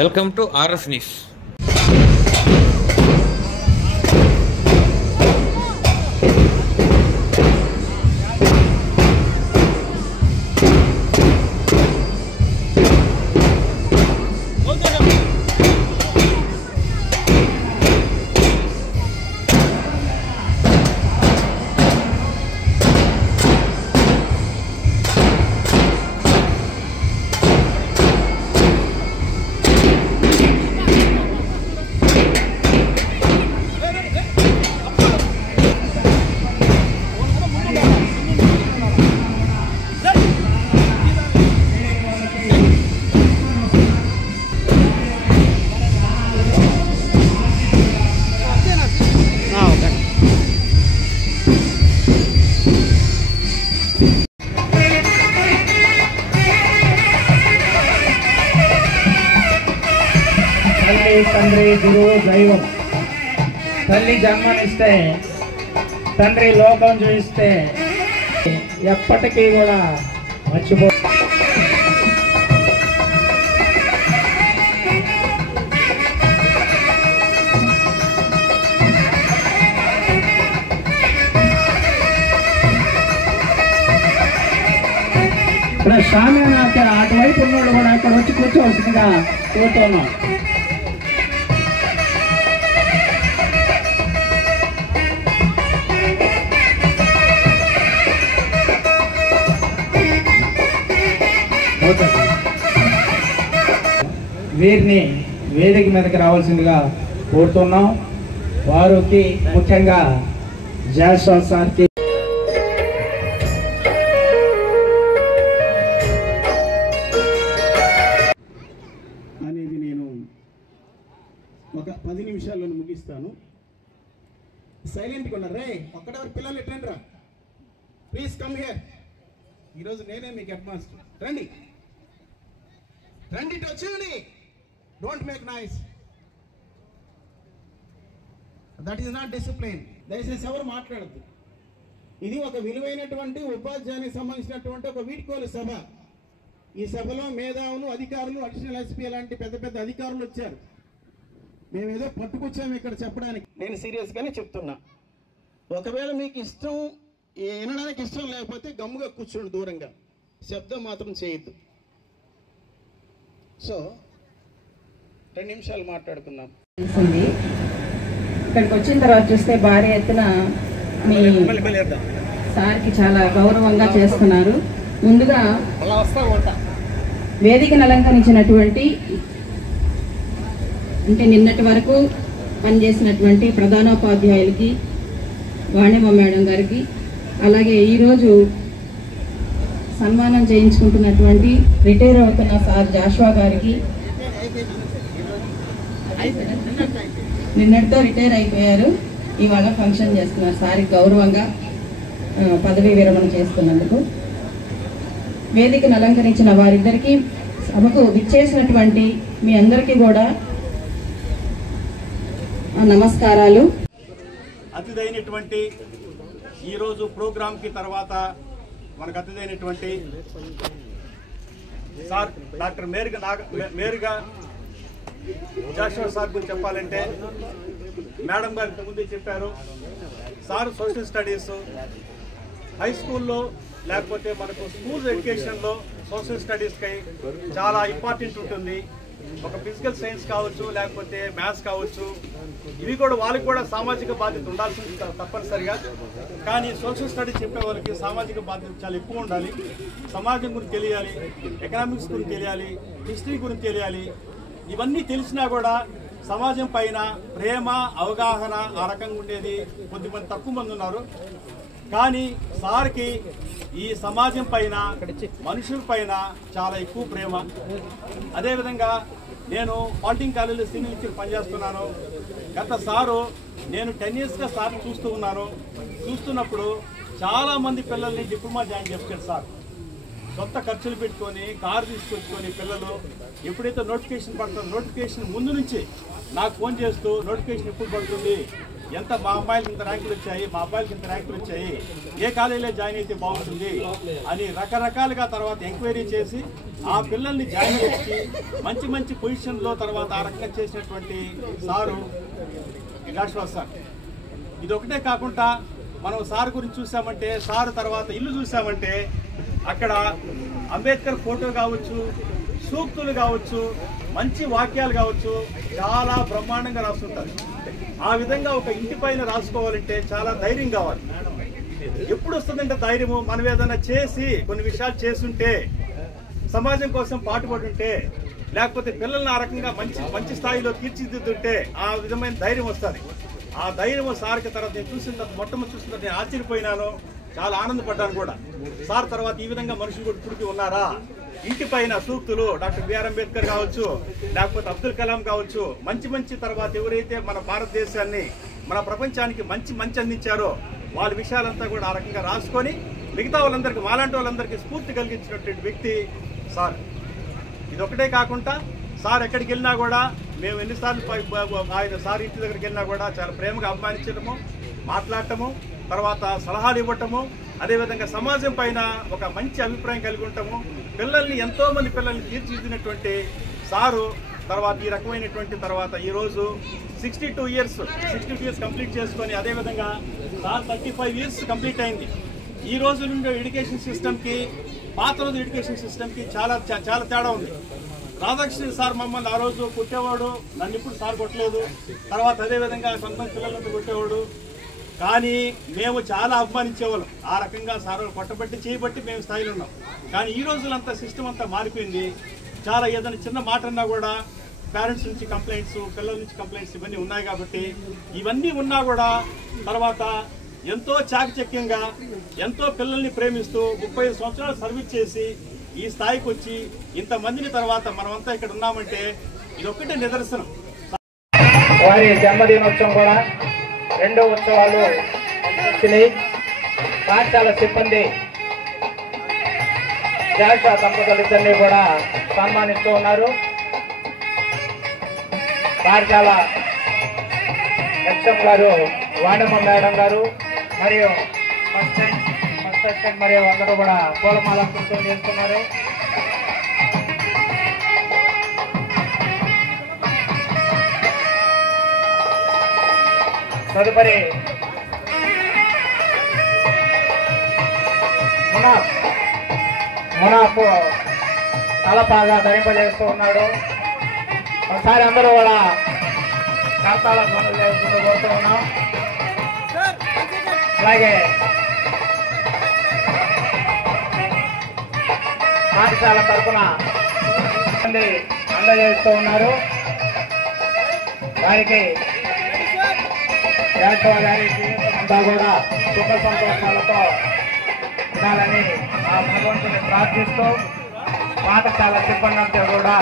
Welcome to RS news. తండ్రి గురువు దైవం. తల్లి జన్మనిస్తే తండ్రి లోకం చూస్తే ఎప్పటికీ కూడా మర్చిపో. ఇప్పుడు స్వామి అటువైపు ఉన్నోళ్ళు కూడా అక్కడ వచ్చి కూర్చోవలసిందిగా కూర్చున్నాం. వీరిని వేదిక మీదకి రావాల్సిందిగా కోరుతున్నాం. వారికి ముఖ్యంగా జాషువా సార్కి అనేది నేను ఒక 10 నిమిషాల్లో ముగిస్తాను. సైలెంట్గా ఉన్నారు రే, ఒక్కడెవరు పిల్లలు ఎట్టండి రా, ప్లీజ్ కమ్ హియర్. ఈరోజు నేనే మీకు హెడ్ మాస్టర్. రండి రండి, వచ్చేయండి. Don't make noise, that is not discipline. దయచేసి ఎవరు మాట్లాడద్దు. ఇది ఒక విలువైనటువంటి ఉపాధ్యాయానికి సంబంధించినటువంటి ఒక వీడ్కోలు సభ. ఈ సభలో మేధావులు, అధికారులు, అడిషనల్ ఎస్పీ లాంటి పెద్ద పెద్ద అధికారులు వచ్చారు. మేమేదో పట్టుకొచ్చాము ఇక్కడ చెప్పడానికి. నేను సీరియస్గానే చెప్తున్నా. ఒకవేళ మీకు ఇష్టం, వినడానికి ఇష్టం లేకపోతే గమ్ముగా కూర్చోండి, దూరంగా శబ్దం మాత్రం చేయొద్దు. సో 2 నిమిషాలు మాట్లాడుకుందాం. ఇక్కడికి వచ్చిన తర్వాత చూస్తే భారీ ఎత్తున మీ సార్కి చాలా గౌరవంగా చేస్తున్నారు. ముందుగా వేదికను అలంకరించినటువంటి, అంటే నిన్నటి వరకు పనిచేసినటువంటి ప్రధానోపాధ్యాయులకి, వాణిమ మేడం గారికి, అలాగే ఈరోజు సన్మానం చేయించుకుంటున్నటువంటి రిటైర్ అవుతున్న సార్ జాషువా గారికి, నిన్నటితో రిటైర్ అయిపోయారు, ఇవాళ ఫంక్షన్ చేస్తున్నారు. సార్కి గౌరవంగా పదవీ విరమణ చేస్తున్నందుకు వేదికను అలంకరించిన వారిద్దరికీ, సభకు విచ్చేసినటువంటి మీ అందరికీ కూడా నమస్కారాలు. అతిథైనటువంటి ఈరోజు ప్రోగ్రాంకి తర్వాత మనకు అతిథైనటువంటి sir doctor Meruga Jashuva sir గురించి చెప్పాలంటే, మేడం గారు ఇంతకుముందే చెప్పారు. సార్ సోషల్ స్టడీస్ హై స్కూల్లో లేకపోతే మనకు స్కూల్ ఎడ్యుకేషన్లో సోషల్ స్టడీస్కి చాలా ఇంపార్టెంట్ ఉంటుంది. ఒక ఫిజికల్ సైన్స్ కావచ్చు, లేకపోతే మ్యాథ్స్ కావచ్చు, ఇవి కూడా వాళ్ళకి కూడా సామాజిక బాధ్యత ఉండాల్సింది తప్పనిసరిగా. కానీ సోషల్ స్టడీస్ చెప్పే వాళ్ళకి సామాజిక బాధ్యత చాలా ఎక్కువ ఉండాలి. సమాజం గురించి తెలియాలి, ఎకనామిక్స్ గురించి తెలియాలి, హిస్టరీ గురించి తెలియాలి. ఇవన్నీ తెలిసినా కూడా సమాజం పైన ప్రేమ, అవగాహన ఆ రకంగా ఉండేది కొద్దిమంది తక్కువ మంది ఉన్నారు. కానీ సార్కి ఈ సమాజం పైన, మనుషుల పైన చాలా ఎక్కువ ప్రేమ. అదేవిధంగా నేను పాలిటెక్నిక్ కాలేజీలో సీనియర్ లెక్చరర్ పనిచేస్తున్నాను. గత సారు నేను 10 ఇయర్స్గా సార్ చూస్తూ ఉన్నాను. చూస్తున్నప్పుడు చాలామంది పిల్లల్ని డిప్లొమా జాయిన్ చేస్తాడు సార్. సొంత ఖర్చులు పెట్టుకొని కారు తీసుకొచ్చుకొని పిల్లలు ఎప్పుడైతే నోటిఫికేషన్ పడుతుందో నోటిఫికేషన్ ముందు నుంచి నాకు ఫోన్ చేస్తూ నోటిఫికేషన్ ఎప్పుడు పడుతుంది, ఎంత మా అమ్మాయిలకి ఇంత ర్యాంకులు వచ్చాయి, మా అబ్బాయిలకి ఇంత ర్యాంకులు వచ్చాయి, ఏ కాలేజీలో జాయిన్ అయితే బాగుంటుంది అని రకరకాలుగా తర్వాత ఎంక్వైరీ చేసి ఆ పిల్లల్ని జాయిన్ చేసి మంచి మంచి పొజిషన్లో తర్వాత ఆ రకంగా చేసినటువంటి సారు జాషువా సార్. ఇది ఒకటే కాకుండా మనం సార్ గురించి చూసామంటే, సార్ తర్వాత ఇల్లు చూసామంటే అక్కడ అంబేద్కర్ ఫోటో కావచ్చు, సూక్తులు కావచ్చు, మంచి వాక్యాలు కావచ్చు, చాలా బ్రహ్మాండంగా రాస్తుంటారు. ఆ విధంగా ఒక ఇంటి పైన రాసుకోవాలంటే చాలా ధైర్యం కావాలి. ఎప్పుడు వస్తుందంటే ధైర్యము, మనం ఏదైనా చేసి కొన్ని విషయాలు చేస్తుంటే, సమాజం కోసం పాటుపడుంటే, లేకపోతే పిల్లల్ని ఆ రకంగా మంచి స్థాయిలో తీర్చిదిద్దుంటే ఆ విధమైన ధైర్యం వస్తుంది. ఆ ధైర్యం సార్కి తర్వాత నేను చూసిన తర్వాత మొట్టమొదటి చూసిన తర్వాత నేను ఆశ్చర్యపోయినాను, చాలా ఆనందపడ్డాను కూడా. సార్ తర్వాత ఈ విధంగా మనుషులు కూడా పుడికి ఉన్నారా, ఇంటి పైన సూక్తులు డాక్టర్ బిఆర్ అంబేద్కర్ కావచ్చు, లేకపోతే అబ్దుల్ కలాం కావచ్చు, మంచి తర్వాత ఎవరైతే మన భారతదేశాన్ని మన ప్రపంచానికి మంచి అందించారో వాళ్ళ విషయాలంతా కూడా ఆ రకంగా రాసుకొని మిగతా వాళ్ళందరికీ మాలాంటి వాళ్ళందరికీ స్ఫూర్తి కలిగించినటువంటి వ్యక్తి సార్. ఇదొకటే కాకుండా సార్ ఎక్కడికి వెళ్ళినా కూడా మేము ఎన్నిసార్లు ఆయన సార్ ఇంటి దగ్గరికి వెళ్ళినా కూడా చాలా ప్రేమగా అభిమానించడము, మాట్లాడటము, తర్వాత సలహాలు ఇవ్వటము, అదేవిధంగా సమాజం పైన ఒక మంచి అభిప్రాయం కలిగి ఉంటాము. పిల్లల్ని ఎంతోమంది పిల్లల్ని తీర్చిదిద్దినటువంటి సారు తర్వాత ఈ రకమైనటువంటి తర్వాత ఈరోజు 62 ఇయర్స్ కంప్లీట్ చేసుకొని, అదేవిధంగా సార్ 35 ఇయర్స్ కంప్లీట్ అయింది. ఈ రోజు నుండి ఎడ్యుకేషన్ సిస్టమ్కి పాత రోజు ఎడ్యుకేషన్ సిస్టమ్కి చాలా తేడా ఉంది. రాధాకృష్ణ సార్ మమ్మల్ని ఆ రోజు కొట్టేవాడు, నన్ను ఇప్పుడు సార్ కొట్టలేదు. తర్వాత అదేవిధంగా కొంతమంది పిల్లలంతా కొట్టేవాడు, కానీ మేము చాలా అభిమానించేవాళ్ళం. ఆ రకంగా సార్ కొట్టబట్టి చేయబట్టి మేము స్థాయిలో ఉన్నాం. కానీ ఈ రోజులంతా సిస్టమ్ అంతా మారిపోయింది. చాలా ఏదైనా చిన్న మాట అన్నా కూడా పేరెంట్స్ నుంచి కంప్లైంట్స్, పిల్లల నుంచి కంప్లైంట్స్ ఇవన్నీ ఉన్నాయి. కాబట్టి ఇవన్నీ ఉన్నా కూడా తర్వాత ఎంతో చాకచక్యంగా ఎంతో పిల్లల్ని ప్రేమిస్తూ 35 సంవత్సరాలు సర్వీస్ చేసి ఈ స్థాయికి వచ్చి ఇంతమందిని తర్వాత మనమంతా ఇక్కడ ఉన్నామంటే ఇది ఒక్కటే నిదర్శనం. వారి జన్మదినోత్సవం కూడా 2 ఉత్సవాలు వచ్చినాయి. పాఠశాల సిబ్బంది జాషువా దంపతులిద్దరినీ కూడా సన్మానిస్తూ ఉన్నారు. పాఠశాల హెచ్ఎం గారు, వాణిమ మేడం గారు మరియు ఫస్ట్ అసిస్టెంట్ మరియు అందరూ కూడా పూలమాలంకృతం చేస్తున్నారు. తదుపరి మునాఫ్ తలపాగా ధరింపజేస్తూ ఉన్నాడు. ఒకసారి అందరూ కూడా కర్తాల ధ్వనులు చేసుకుంటూ పోతూ ఉన్నాం. అలాగే పాఠశాల తరఫున అందజేస్తూ ఉన్నారు. వారికి జాషువా గారి జీవితం అంతా కూడా సుఖ సంతోషాలతో ఉండాలని ఆ భగవంతుని ప్రార్థిస్తూ పాఠశాల సిబ్బంది అంతా కూడా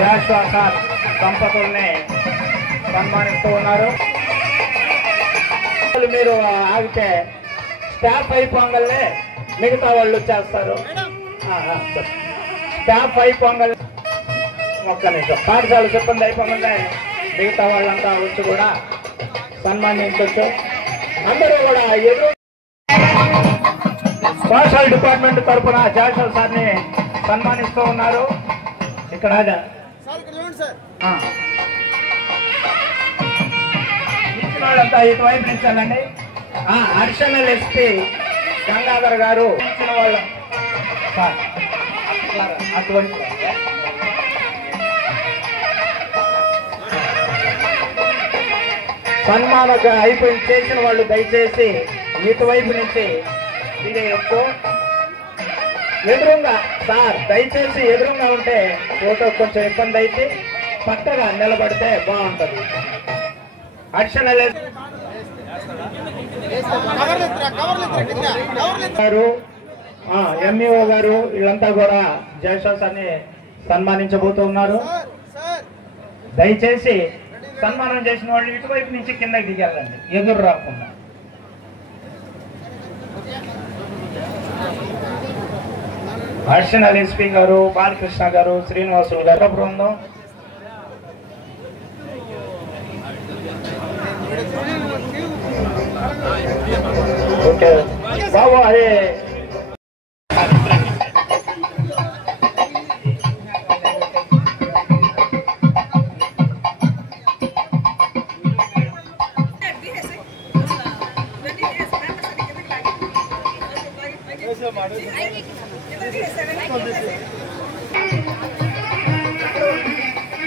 జాషువా సార్ దంపతుల్ని సన్మానిస్తూ ఉన్నారు. మీరు ఆగితే స్టాఫ్ అయిపోగానే మిగతా వాళ్ళు వచ్చేస్తారు. స్టాఫ్ అయిపోగానే ఒక్క నిమిషం, పాఠశాల సిబ్బంది అయిపోగానే మిగతా వాళ్ళంతా వచ్చి కూడా సన్మానించవచ్చు. అందరూ కూడా ఎదురు సోషల్ డిపార్ట్మెంట్ తరఫున జాషువా సార్ని సన్మానిస్తూ ఉన్నారు. ఇక్కడ ఇచ్చిన వాళ్ళంతా ఇటువైపు నిల్చోండి. అడిషనల్ ఎస్పీ గంగాధర్ గారు ఇచ్చిన వాళ్ళు అటువంటి సన్మానక అయిపోయి చేసిన వాళ్ళు దయచేసి ఇటువైపు నుంచి దిగేయచ్చు. ఎదురుగా సార్ దయచేసి ఎదురుగా ఉంటే ఫోటో కొంచెం ఇబ్బంది అయితే పక్కగా నిలబడితే బాగుంటుంది. అడిషనల్ గారు, ఎంఈఓ గారు వీళ్ళంతా కూడా జాషువా సార్ని సన్మానించబోతూ ఉన్నారు. దయచేసి సన్మానం చేసిన వాళ్ళు ఇటువైపు నుంచి కిందకి దిగాలండి, ఎదురు రాకుండా. అడిషనల్ ఎస్పీ గారు, బాలకృష్ణ గారు, శ్రీనివాసులు గారు బృందం, ఓకే బాబు అదే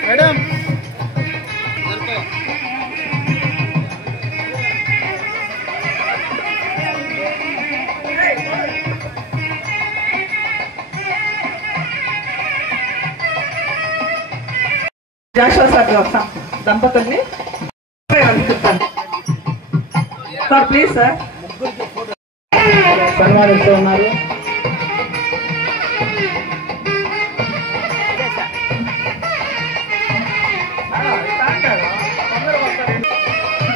మేడం దంపతుల్ని సార్ ప్లీజ్ సార్ సన్మానిస్తూ ఉన్నారు.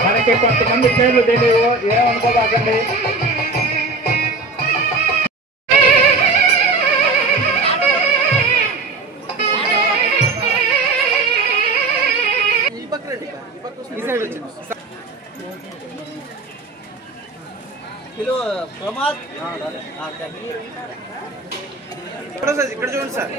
మనకి కొంతమంది పేర్లు తెలియవు, ఏమనుకోబాకండి. ఇక్కడ చూడండి sir.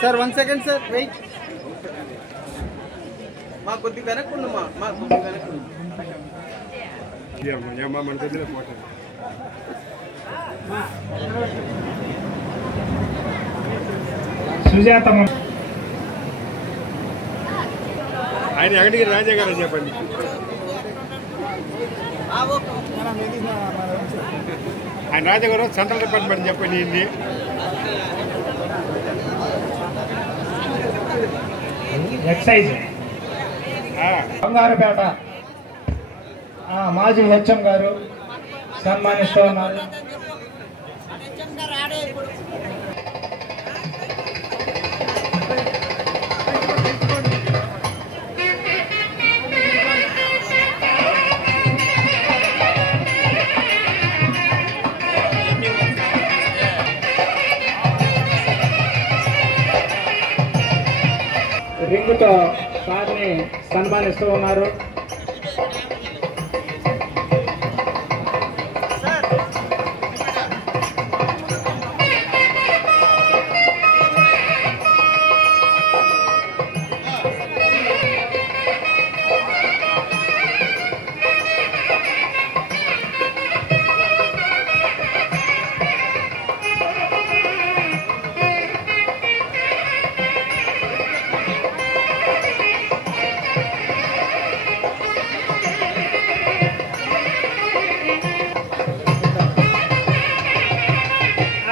Sir 1 second sir wait. మా కొద్దిగా వెనక్కుండు మా కొద్దిగా వెనక్కుండు. సుజాత ఆయన ఎక్కడికి రాజా గారు చెప్పండి. ఆయన రాజా గారు సెంట్రల్ డిపార్ట్మెంట్ చెప్పండి. ఇది ఎక్సైజ్ బంగారుపేట మాజీ హెచ్ఎం గారు సన్మానిస్తూ ఉన్నారు. రింగుతో సార్ని సన్మానిస్తూ ఉన్నారు.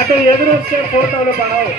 అటు ఎదురు వస్తే ఫోటోలు పడవు.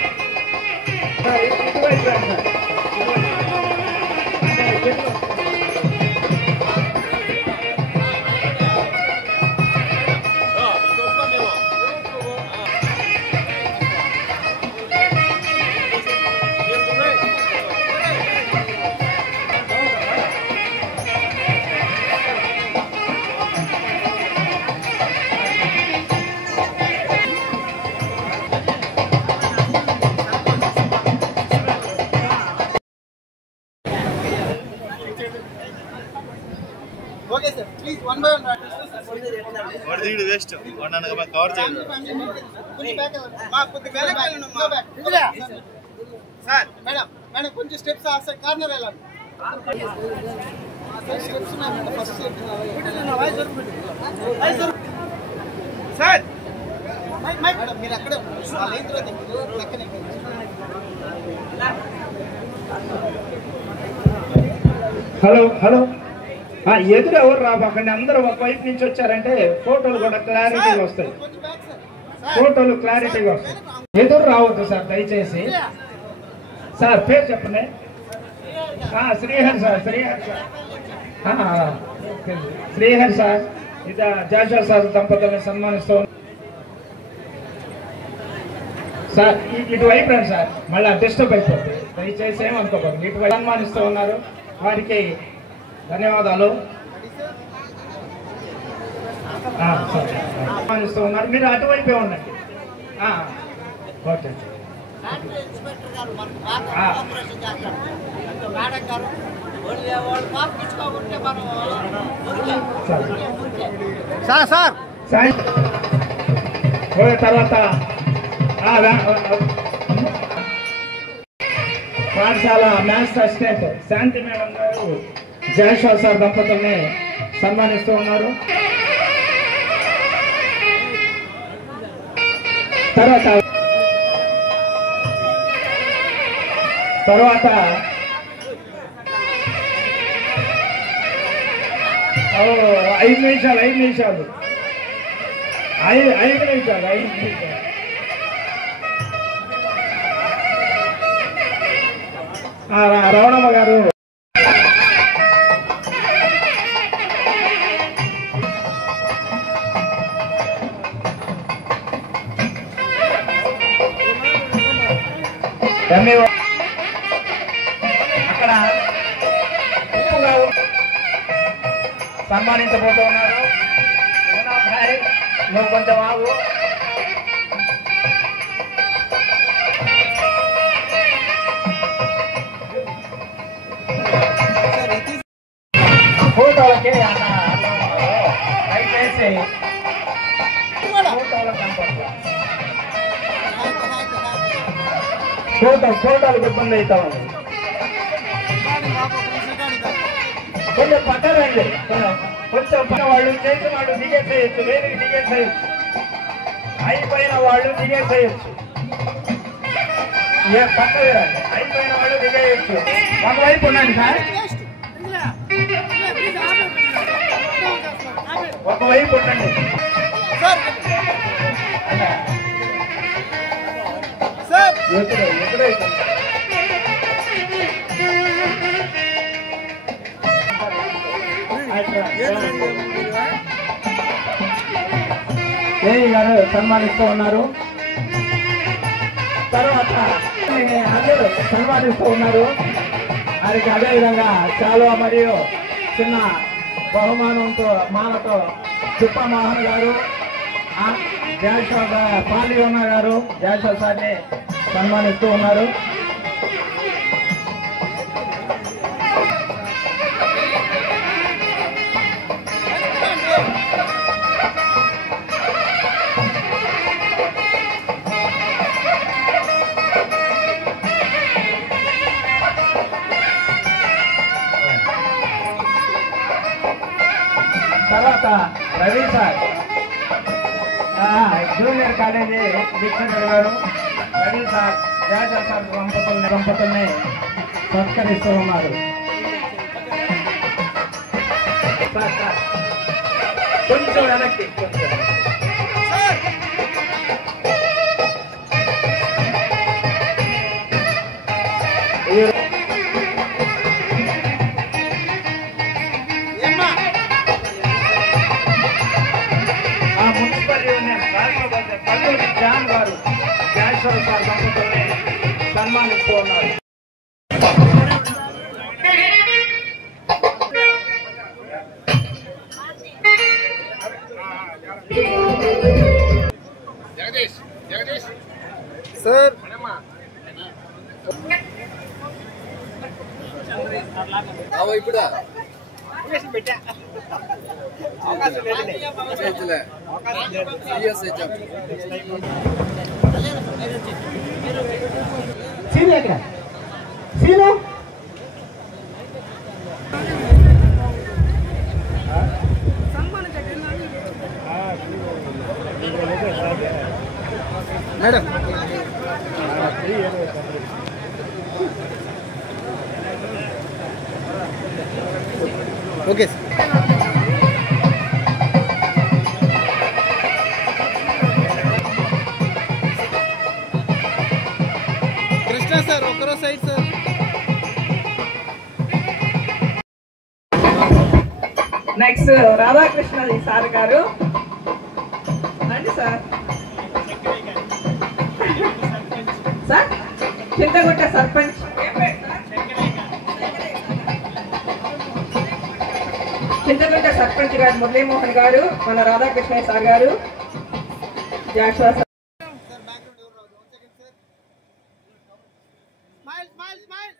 ఓకే సార్ ప్లీజ్ 1 బై 1 వాడి వేస్ట్ వాడు నన్ను కవర్ చేయండి. మా కొద్దిగా వెనకాల సార్. మేడం మేడం కొంచెం స్టెప్స్ ఆ సైడ్ కార్నర్ వెళ్ళండి. స్టెప్స్ ఉన్నాయి ఫస్ట్ స్టెప్ సార్. మేడం మీరు అక్కడే పక్కనే. హలో హలో ఎదురు ఎవరు రాబాకండి, అందరూ ఒక వైపు నుంచి వచ్చారంటే ఫోటోలు కూడా క్లారిటీగా వస్తాయి. ఫోటోలు క్లారిటీగా వస్తాయి. ఎదురు రావద్దు సార్ దయచేసి. సార్ పేరు చెప్పండి. Srihari sir, Srihari sir, Srihari sir. ఇది జాషువా సార్ దంపతులను సన్మానిస్తూ సార్ ఇటువైపు రండి సార్, మళ్ళీ డిస్టర్బ్ అయిపోతుంది. దయచేసి ఏమనుకోకూడదు. ఇటువైపు సన్మానిస్తూ ఉన్నారు, వారికి ధన్యవాదాలు. సన్మానిస్తూ ఉన్నారు, మీరు అటువైపే ఉండండి. ఓకే. సార్ తర్వాత పాఠశాల మ్యాథ్స్ అసిస్టెంట్ శాంతి మేడం గారు జయశ్వర్ సార్ దంపతుల్ని సన్మానిస్తూ ఉన్నారు. తర్వాత 5 నిమిషాలు 5 నిమిషాలు రవణమ్మ గారు అక్కడ సన్మానించబోతూ ఉన్నారు. నువ్వు కొంచెం ఆగు. ఫోటోలకి దయచేసి ఫోటోలకు ఇబ్బంది అవుతా ఉంది. కొంచెం పక్కనండి, కొంచెం వాళ్ళు చేసిన వాళ్ళు దిగేసేయచ్చు, వేదిక దిగేసేయచ్చు, అయిపోయిన వాళ్ళు దిగేసేయచ్చు. పక్క రండి, అయిపోయిన వాళ్ళు దిగేయచ్చు. ఒకవైపు ఉండండి సార్, ఒకవైపు ఉండండి. ఎదురైతే ఏఈ గారు సన్మానిస్తూ ఉన్నారు. తర్వాత అందరూ సన్మానిస్తూ ఉన్నారు. వారికి అదేవిధంగా చాలువ మరియు చిన్న బహుమానంతో మాలతో చుప్పమోహన్ గారు, పాలియోన గారు జయశ్వర్ సార్ని సన్మానిస్తూ ఉన్నారు. తర్వాత Ravi sir junior college lecturer గారు రవి సార్ జయశ్వర్ సార్ దంపతుల్ని సత్కరిస్తూ ఉన్నారు. కొంచెం వెనక్కి మున్సిపల్ యూనియన్ రాష్ట్రపతి పల్లూరి జాన్ గారు జయశ్వర్ సార్ దంపతుల్ని సన్మానిస్తూ ఉన్నారు. సార్ ఇప్పుడు మేడం ఓకే కృష్ణ సార్ ఒకరో side sir. Next Radhakrishna sir గారు రండి సార్. చింతగుంట సర్పంచ్ చింతగుంట సర్పంచ్ గారు మురళీమోహన్ గారు, మన రాధాకృష్ణయ్య సార్ గారు, Joshua sir. Smile smile smile